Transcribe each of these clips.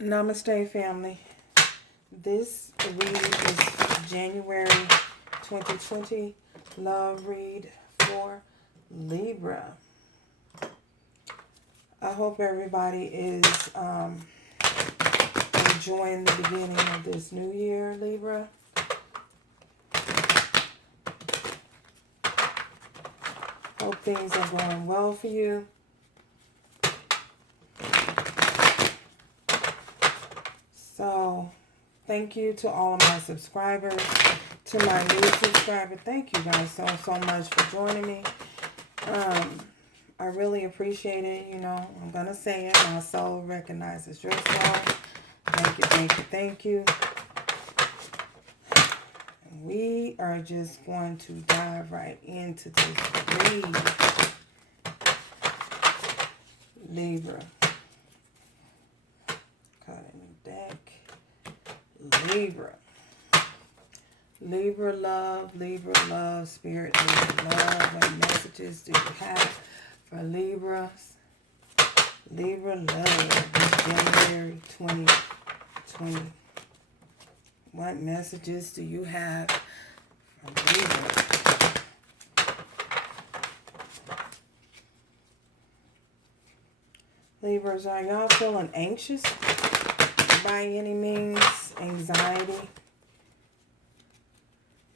Namaste, family. This read is January 2020 love read for Libra. I hope everybody is enjoying the beginning of this new year, Libra. Hope things are going well for you. So, thank you to all of my subscribers. To my new subscriber, thank you guys so much for joining me. I really appreciate it. You know, I'm going to say it. My soul recognizes your soul. Thank you, thank you, thank you. And we are just going to dive right into this read. Libra. Cutting the deck. Libra. Libra love, spirit, Libra love. What messages do you have for Libras? Libra love, January 2020. What messages do you have for Libra? Libras, are y'all feeling anxious by any means? Anxiety?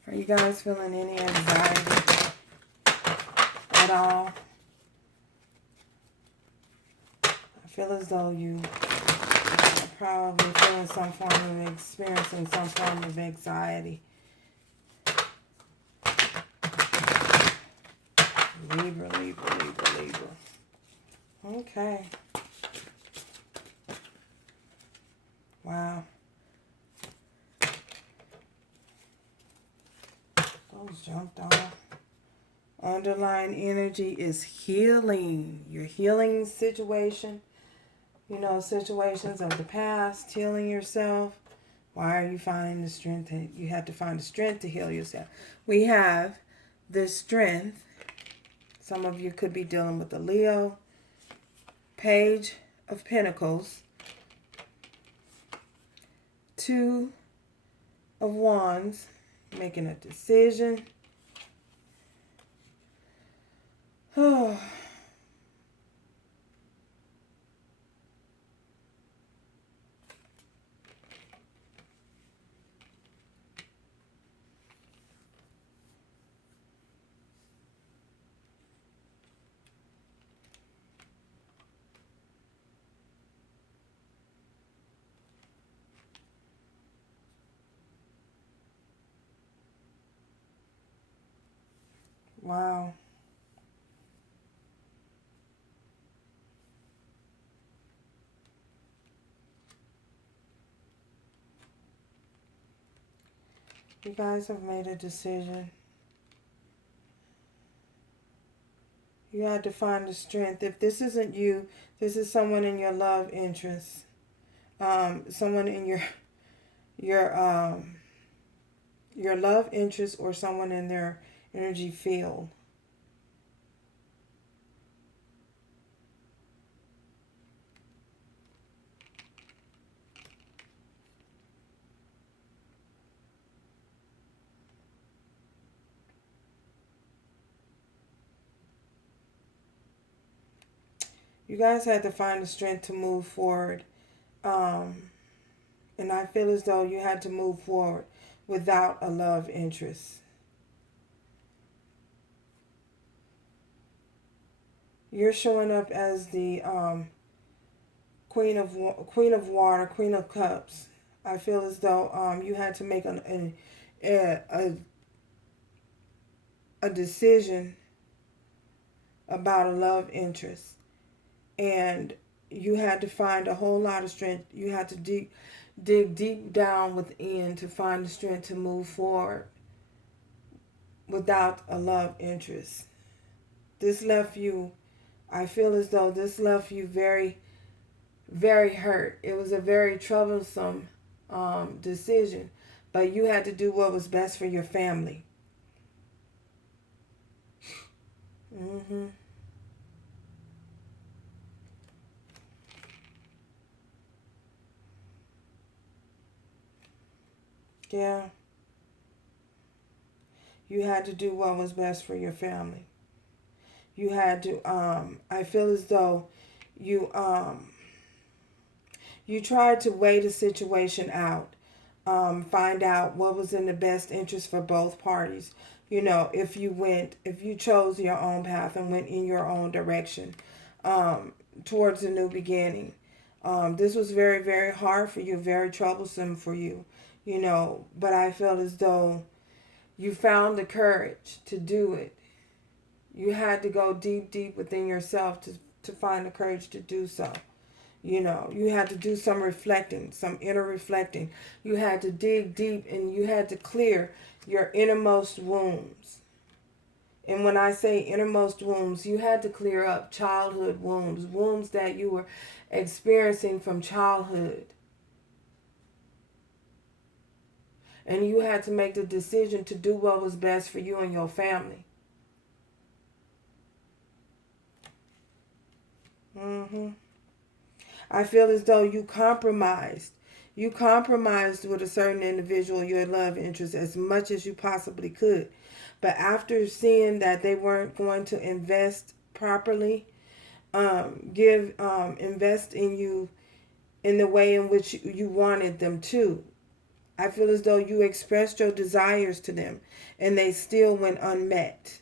Are you guys feeling any anxiety at all? I feel as though you are probably feeling experiencing some form of anxiety. Libra, Libra, Libra, Libra. Okay. Wow. Those jumped off. Underlying energy is healing. Your healing situation. You know, situations of the past. Healing yourself. Why are you finding the strength? You have to find the strength to heal yourself. We have this strength. Some of you could be dealing with a Leo. Page of Pentacles. Two of Wands. Making a decision. Oh. Wow. You guys have made a decision. You had to find the strength. If this isn't you, this is someone in your love interest. Someone in your love interest, or someone in their energy field. You guys had to find the strength to move forward. And I feel as though you had to move forward without a love interest. You're showing up as the Queen of Water, Queen of Cups. I feel as though you had to make a decision about a love interest. And you had to find a whole lot of strength. You had to dig deep down within to find the strength to move forward without a love interest. This left you, I feel as though this left you very, very hurt. It was a very troublesome decision, but you had to do what was best for your family. Yeah. You had to do what was best for your family. You had to, I feel as though you, you tried to weigh the situation out, find out what was in the best interest for both parties. You know, if you chose your own path and went in your own direction, towards a new beginning. This was very, very hard for you, very troublesome for you, you know, but I felt as though you found the courage to do it. You had to go deep, deep within yourself to find the courage to do so. You know, you had to do some reflecting, some inner reflecting. You had to dig deep and you had to clear your innermost wounds. And when I say innermost wounds, you had to clear up childhood wounds, wounds that you were experiencing from childhood. And you had to make the decision to do what was best for you and your family. I feel as though you compromised. You compromised with a certain individual, your love interest, as much as you possibly could. But after seeing that they weren't going to invest properly, invest in you in the way in which you wanted them to, I feel as though you expressed your desires to them and they still went unmet.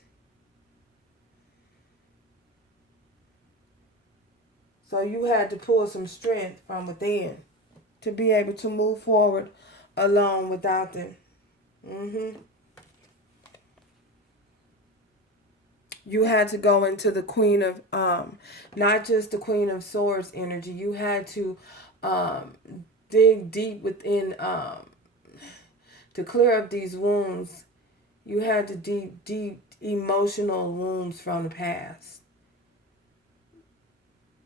So you had to pull some strength from within to be able to move forward alone without them. You had to go into the Queen of, not just the Queen of Swords energy. You had to dig deep within, to clear up these wounds. You had to deep emotional wounds from the past.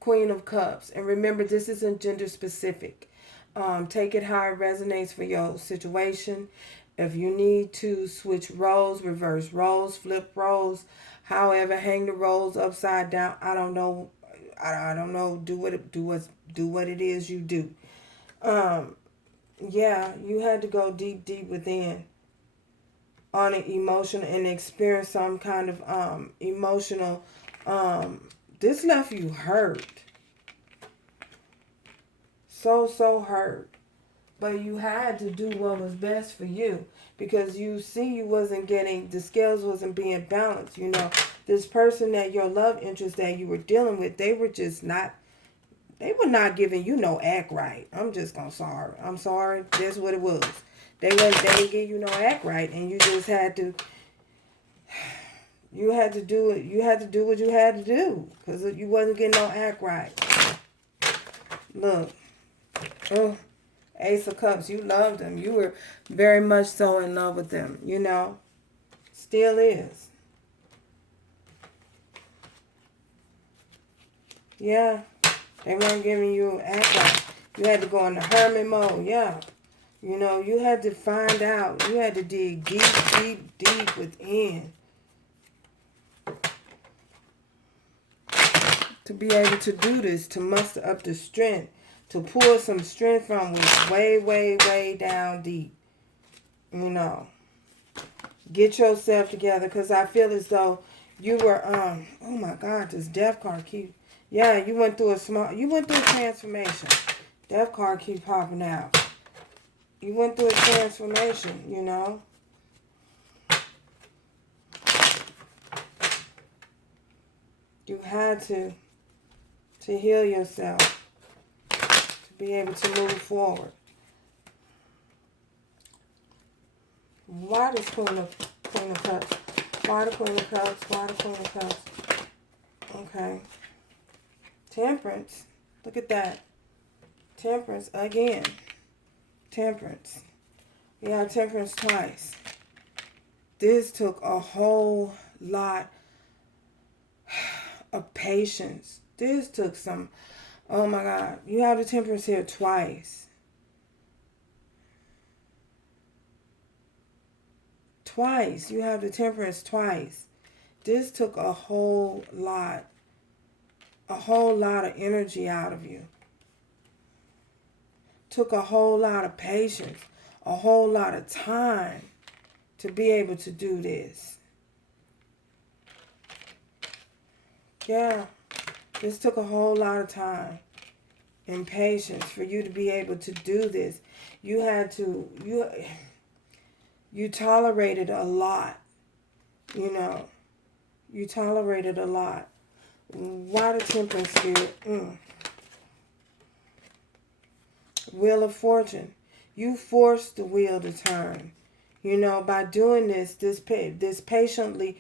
Queen of Cups. And remember, this isn't gender specific. Take it how it resonates for your situation. If you need to switch roles, reverse roles, flip roles, however, hang the roles upside down. I don't know. I don't know. Do what it is you do. Yeah, you had to go deep within on an emotional and experience some kind of emotional. This left you hurt. So hurt. But you had to do what was best for you because you wasn't getting, the scales wasn't being balanced. You know, this person that your love interest that you were dealing with, they were not giving you no act right. I'm sorry. That's what it was. They didn't give you no act right, and you just had to. You had to do it. You had to do what you had to do because you wasn't getting no act right. Look. Oh, Ace of Cups. You loved them. You were very much so in love with them. You know. Still is. Yeah. They weren't giving you act right. You had to go into hermit mode. Yeah. You know, you had to find out. You had to dig deep within. To be able to do this, to muster up the strength, to pull some strength from was way down deep. You know, get yourself together because I feel as though you were, oh my God, this death card you went through a transformation. Death card keep popping out. You went through a transformation, you know. You had to heal yourself, to be able to move forward. Why this Queen of Cups? Why the Queen of Cups? Why the Queen of Cups? Okay. Temperance. Look at that. Temperance again. Temperance. We have Temperance twice. This took a whole lot of patience. This took some, oh my God. You have the Temperance here twice. Twice. You have the Temperance twice. This took a whole lot of energy out of you. Took a whole lot of patience. a whole lot of time to be able to do this. Yeah, this took a whole lot of time and patience for you to be able to do this. You had to, you tolerated a lot, you know. You tolerated a lot. Why the Temperance Spirit? Wheel of Fortune. You forced the wheel to turn. You know, by doing this patiently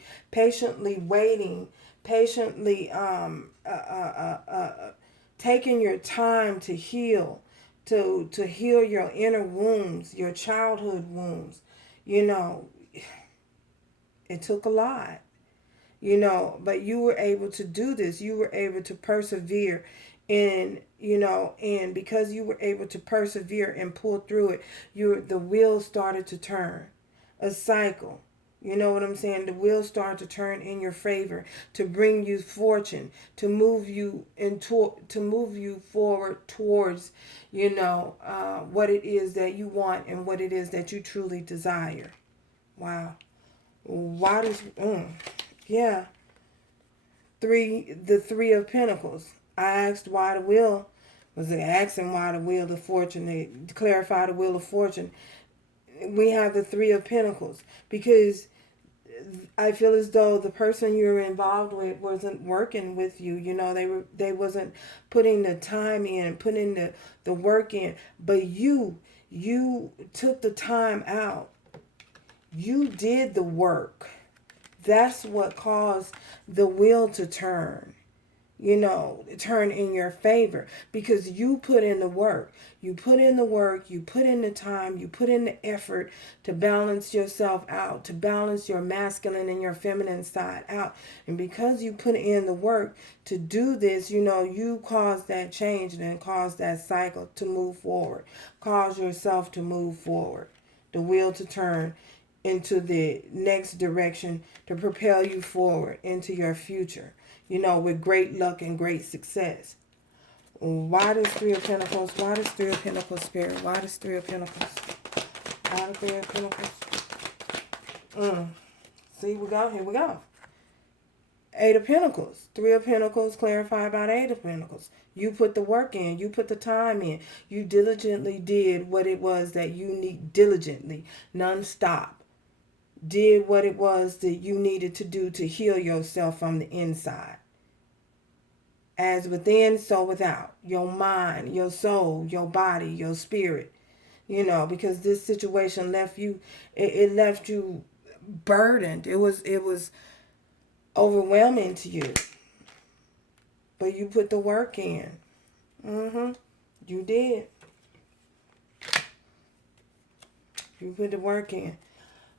waiting, patiently taking your time to heal, to heal your inner wounds, your childhood wounds. You know, it took a lot. You know, but you were able to do this. You were able to persevere in, you know, and because you were able to persevere and pull through it, the wheels started to turn. A cycle. You know what I'm saying? The wheels start to turn in your favor, to bring you fortune, to move you forward towards, you know, what it is that you want and what it is that you truly desire. Wow. Why does yeah. The Three of Pentacles. I asked why the wheel, was asking why the Wheel of Fortune, to clarify the Wheel of Fortune. We have the Three of Pentacles because I feel as though the person you're involved with wasn't working with you. You know, they wasn't putting the time in, putting the work in. But you took the time out. You did the work. That's what caused the wheel to turn, you know, turn in your favor because you put in the work. You put in the work, you put in the time, you put in the effort to balance yourself out, to balance your masculine and your feminine side out. And because you put in the work to do this, you know, you cause that change and cause that cycle to move forward. Cause yourself to move forward. The wheel to turn into the next direction to propel you forward into your future, you know, with great luck and great success. Why does Three of Pentacles? Why does Three of Pentacles, Spirit? Why does Three of Pentacles? Why does Three of Pentacles? See, here we go. Eight of Pentacles. Three of Pentacles clarified about Eight of Pentacles. You put the work in. You put the time in. You diligently did what it was that you need, diligently, non-stop. Did what it was that you needed to do to heal yourself from the inside. As within, so without. Your mind, your soul, your body, your spirit. You know, because this situation left you, it left you burdened. It was overwhelming to you. But you put the work in. You did. You put the work in.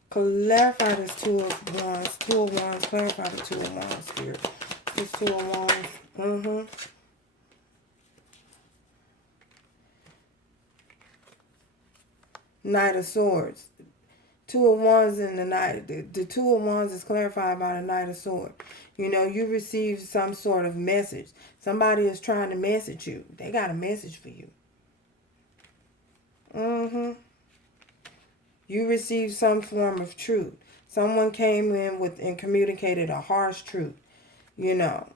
Clarify this Two of Wands. Two of Wands. Clarify the Two of Wands, Spirit. This Two of Wands. Knight of Swords. Two of Wands in the Knight. The Two of Wands is clarified by the Knight of Swords. You know, you received some sort of message. Somebody is trying to message you. They got a message for you. You received some form of truth. Someone came in and communicated a harsh truth, you know,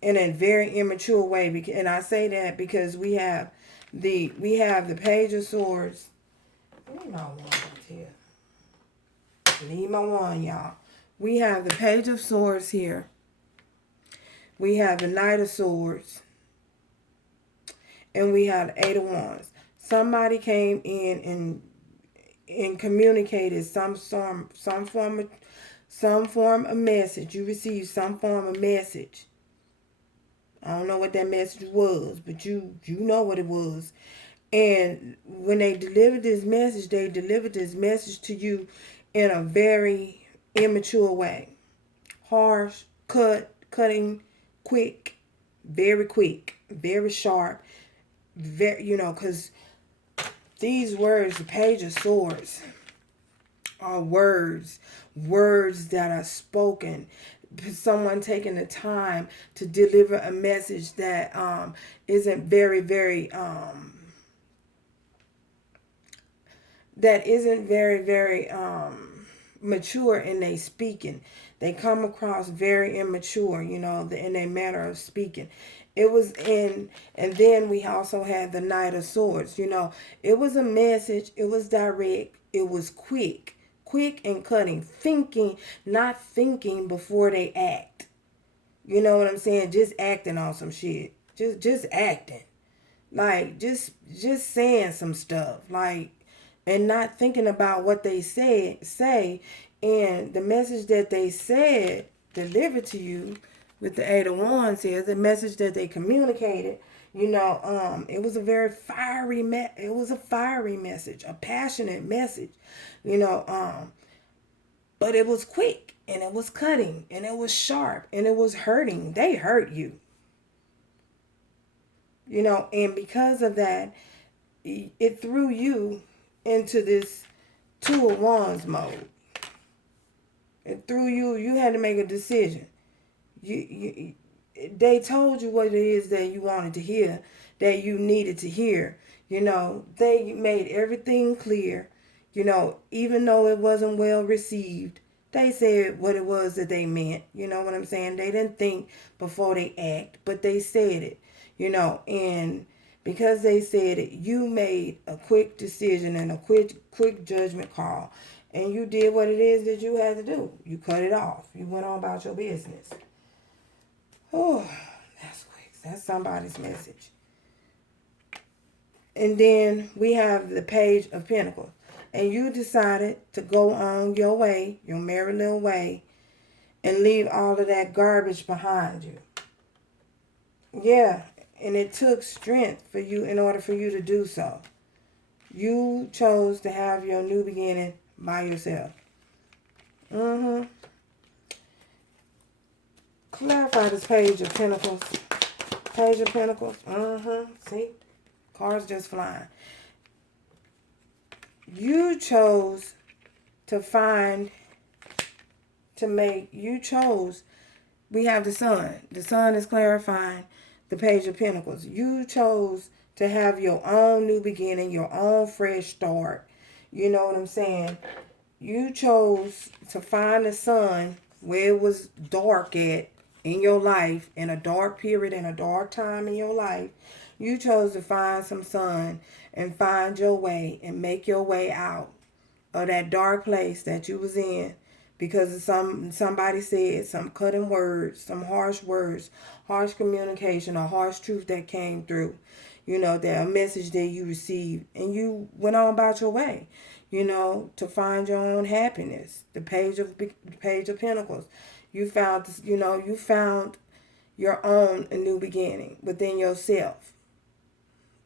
in a very immature way. And I say that because we have the Page of Swords. Need my wand here. Need my wand, y'all. We have the Page of Swords here. We have the Knight of Swords. And we have the Eight of Wands. Somebody came in and communicated some form of message. You received some form of message. I don't know what that message was, but you know what it was. And when they delivered this message to you in a very immature way. Harsh, cutting, quick, very sharp. You know, because these words, the Page of Swords, are words that are spoken. Someone taking the time to deliver a message that isn't very, very that isn't very, very mature in their speaking. They come across very immature, in their manner of speaking. It was in, and then we also had the Knight of Swords. It was a message. It was direct. It was quick and cutting. Thinking, not thinking before they act. You know what I'm saying? Just acting on some shit. Just acting. Like just saying some stuff. Like, and not thinking about what they say, and the message that they said delivered to you with the Eight of Wands here, the message that they communicated. It was a very it was a fiery message, a passionate message. you know um but it was quick, and it was cutting, and it was sharp, and it was hurting. They hurt you. And because of that, it threw you into this Two of Wands mode. It threw you. You had to make a decision. You they told you what it is that you wanted to hear, that you needed to hear. They made everything clear. Even though it wasn't well received, they said what it was that they meant. You know what I'm saying? They didn't think before they act, but they said it. And because they said it, you made a quick decision and a quick judgment call. And you did what it is that you had to do. You cut it off. You went on about your business. Oh, that's quick. That's somebody's message. And then we have the Page of Pentacles. And you decided to go on your way, your merry little way, and leave all of that garbage behind you. Yeah, and it took strength for you in order for you to do so. You chose to have your new beginning by yourself. Clarify this Page of Pentacles. Page of Pentacles. See? Cards just flying. You chose to we have the Sun. The Sun is clarifying the Page of Pentacles. You chose to have your own new beginning, your own fresh start. You know what I'm saying? You chose to find the sun where it was dark at in your life, in a dark period, in a dark time in your life. You chose to find some sun and find your way and make your way out of that dark place that you was in because of somebody said some cutting words, some harsh words, harsh communication, or harsh truth that came through. That a message that you received, and you went on about your way, to find your own happiness. The Page of Pentacles. You found your own a new beginning within yourself.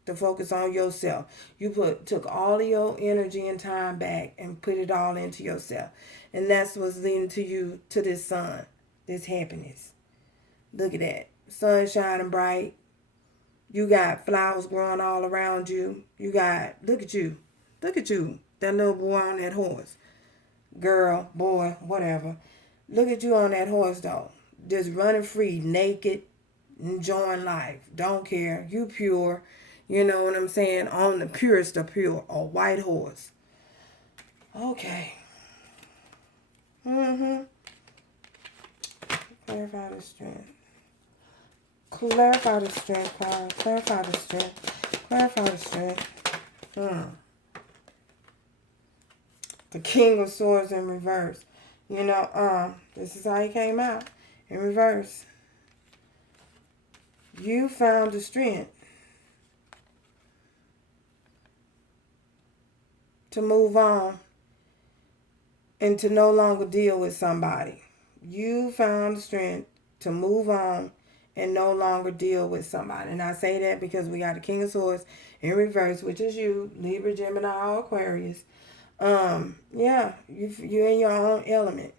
To focus on yourself. You took all of your energy and time back and put it all into yourself. And that's what's leading to you to this sun, this happiness. Look at that. Sun shining bright. You got flowers growing all around you. Look at you. That little boy on that horse. Girl, boy, whatever. Look at you on that horse though. Just running free, naked, enjoying life. Don't care. You pure. You know what I'm saying? On the purest of pure, a white horse. Okay. Clarify the strength. Clarify the strength, Clara. Clarify the strength. Clarify the strength. The King of Swords in reverse. This is how he came out. In reverse. You found the strength to move on and to no longer deal with somebody. You found the strength to move on and no longer deal with somebody. And I say that because we got the King of Swords in reverse, which is you, Libra, Gemini, or Aquarius. You're in your own element.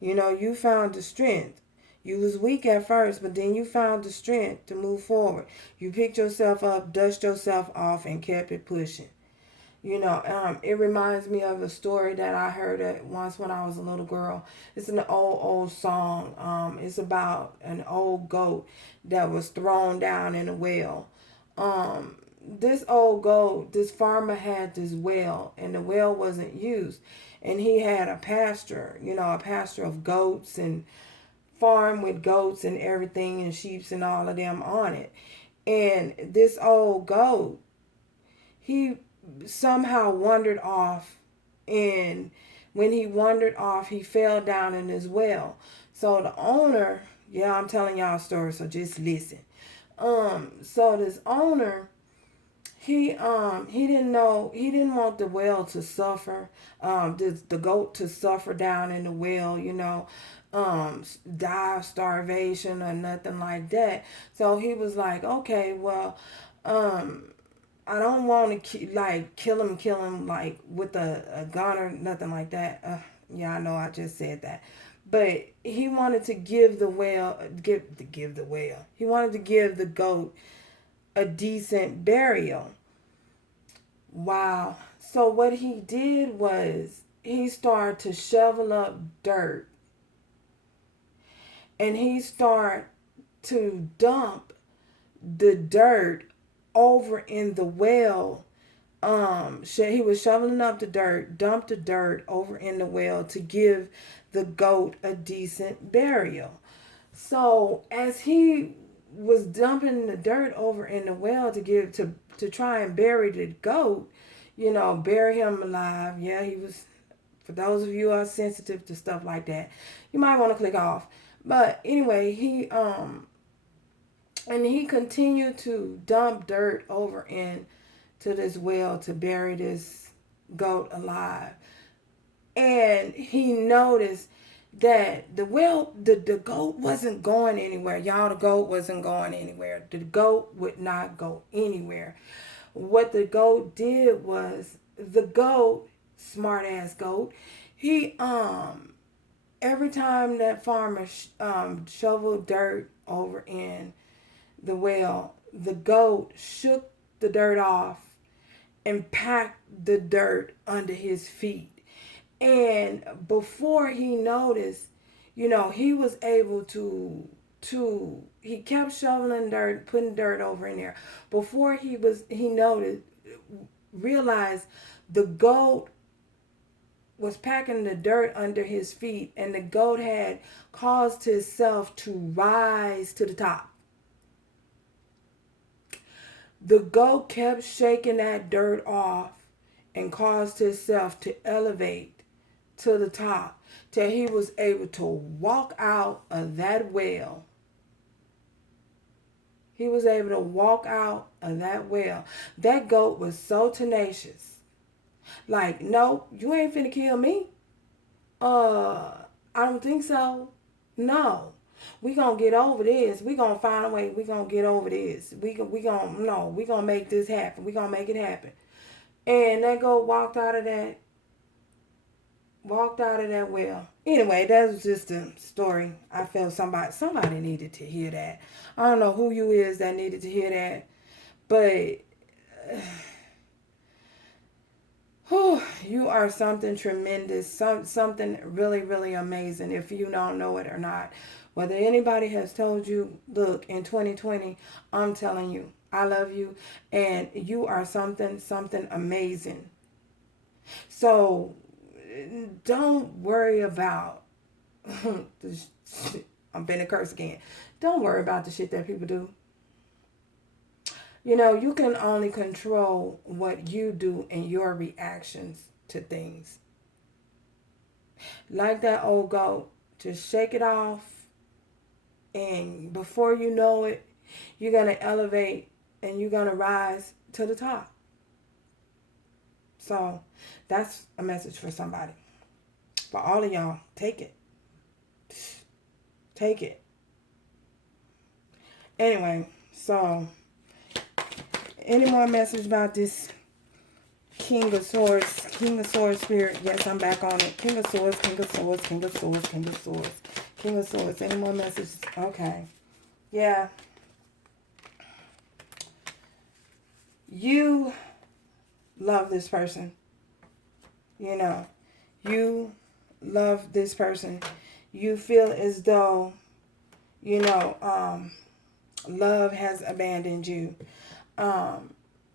You found the strength. You was weak at first, but then you found the strength to move forward. You picked yourself up, dust yourself off, and kept it pushing. It reminds me of a story that I heard once when I was a little girl. It's an old song. It's about an old goat that was thrown down in a well. this old goat, this farmer had this well, and the well wasn't used. And he had a pasture, a pasture of goats and farm with goats and everything and sheeps and all of them on it. And this old goat, he somehow wandered off, and when he wandered off, he fell down in his well. So the owner, yeah, I'm telling y'all a story, so just listen. So this owner, he didn't know, he didn't want the well to suffer, the goat to suffer down in the well, die of starvation or nothing like that. So he was like, okay, well, I don't want to kill him like with a gun or nothing like that. Yeah, I know I just said that, but he wanted to give the well, give the well. He wanted to give the goat a decent burial. Wow. So what he did was he started to shovel up dirt, and he started to dump the dirt over in the well. He was shoveling up the dirt, dumped the dirt over in the well to give the goat a decent burial. So as he was dumping the dirt over in the well to try and bury the goat, bury him alive. Yeah, he was. For those of you who are sensitive to stuff like that, you might want to click off. But anyway, he continued to dump dirt over into this well to bury this goat alive. And he noticed that the goat wasn't going anywhere. Y'all, the goat wasn't going anywhere. The goat would not go anywhere. What the goat did was, the goat, smart ass goat, he every time that farmer shoveled dirt over in the well, the goat shook the dirt off and packed the dirt under his feet. And before he noticed, he was able to he kept shoveling dirt, putting dirt over in there. Before he realized the goat was packing the dirt under his feet, and the goat had caused himself to rise to the top. The goat kept shaking that dirt off and caused himself to elevate to the top till he was able to walk out of that well. He was able to walk out of that well. That goat was so tenacious. Like, no, you ain't finna kill me. I don't think so. No. We gonna get over this. We gonna find a way. We gonna get over this. We gonna make this happen. We gonna make it happen. And that goat walked out of that well. Anyway, that was just a story. I felt somebody needed to hear that. I don't know who you is that needed to hear that, but you are something tremendous, something really, really amazing, if you don't know it or not. Whether anybody has told you, look, in 2020, I'm telling you, I love you, and you are something amazing. So don't worry about I'm finna curse again. Don't worry about the shit that people do. You can only control what you do and your reactions to things. Like that old goat, just shake it off, and before you know it, you're going to elevate and you're going to rise to the top. So that's a message for somebody. For all of y'all, take it. Take it. Anyway, so any more message about this King of Swords spirit? Yes, I'm back on it. King of Swords, King of Swords, King of Swords, King of Swords, King of Swords. Any more messages? Okay. Yeah. You love this person. You love this person. You feel as though, love has abandoned you.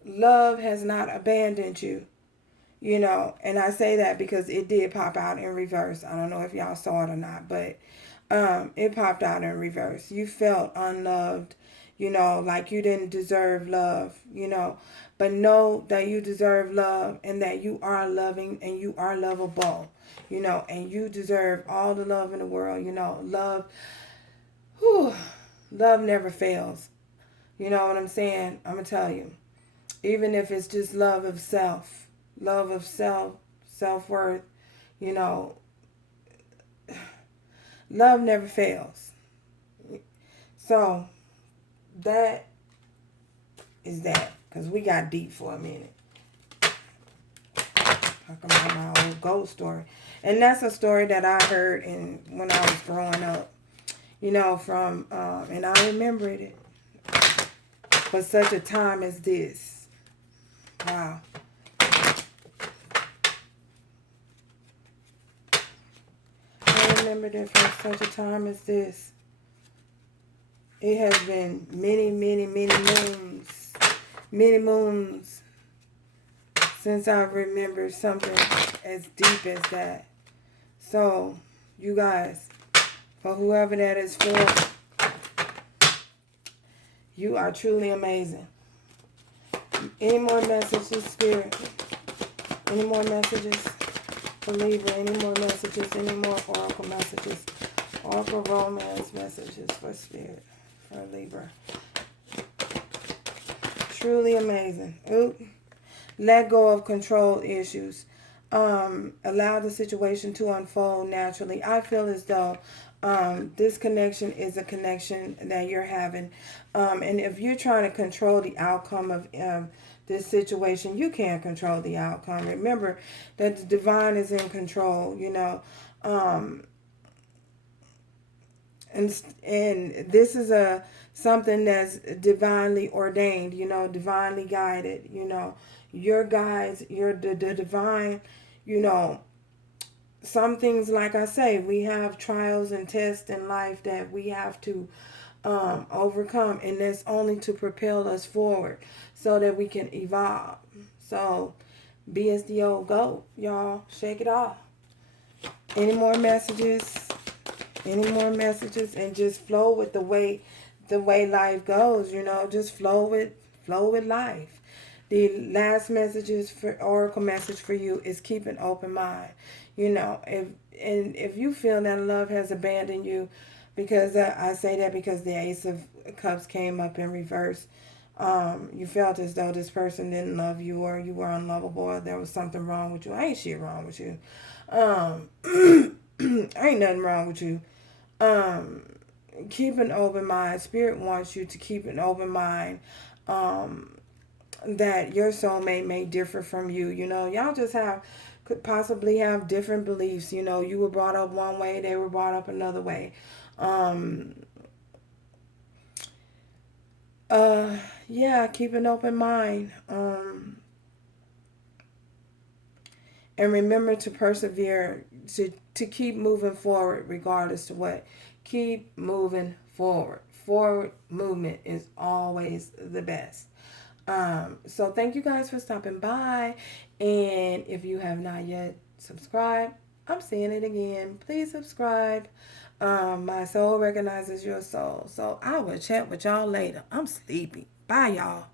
love has not abandoned you. You know, and I say that because it did pop out in reverse. I don't know if y'all saw it or not, but it popped out in reverse. You felt unloved, you know, like you didn't deserve love, you know. But know that you deserve love and that you are loving and you are lovable, you know, and you deserve all the love in the world, you know. Love, whew, love never fails. You know what I'm saying? I'm going to tell you. Even if it's just love of self, self-worth, you know, love never fails. So that is that, because we got deep for a minute. Talking about my old ghost story. And that's a story that I heard when I was growing up, you know, from, and I remembered it for such a time as this. Wow. I remembered it for such a time as this. It has been many moons since I remembered something as deep as that. So, you guys, for whoever that is for, you are truly amazing. Any more messages, Spirit? Any more messages for Libra? Any more messages? Any more oracle messages? Oracle romance messages for Spirit, for Libra. Truly amazing. Oop. Let go of control issues. Allow the situation to unfold naturally. I feel as though this connection is a connection that you're having. And if you're trying to control the outcome of this situation, you can't control the outcome. Remember that the divine is in control, you know. And this is something that's divinely ordained, you know, divinely guided, you know. Your guides, the divine, you know. Some things, like I say, we have trials and tests in life that we have to overcome, and that's only to propel us forward so that we can evolve. So be as the old goat, y'all. Shake it off. Any more messages? Any more messages? And just flow with the way life goes, you know. Just flow with life. The last messages for oracle message for you is keep an open mind. You know, if you feel that love has abandoned you, because I say that because the Ace of Cups came up in reverse. You felt as though this person didn't love you, or you were unlovable, or there was something wrong with you. Ain't shit wrong with you. Ain't nothing wrong with you. Keep an open mind. Spirit wants you to keep an open mind. That your soulmate may differ from you. You know, y'all just could possibly have different beliefs. You know, you were brought up one way, they were brought up another way. Yeah, keep an open mind. And remember to persevere, to keep moving forward regardless to what. Keep moving forward. Forward movement is always the best. So thank you guys for stopping by. And if you have not yet subscribed, I'm saying it again. Please subscribe. My soul recognizes your soul. So I will chat with y'all later. I'm sleepy. Bye, y'all.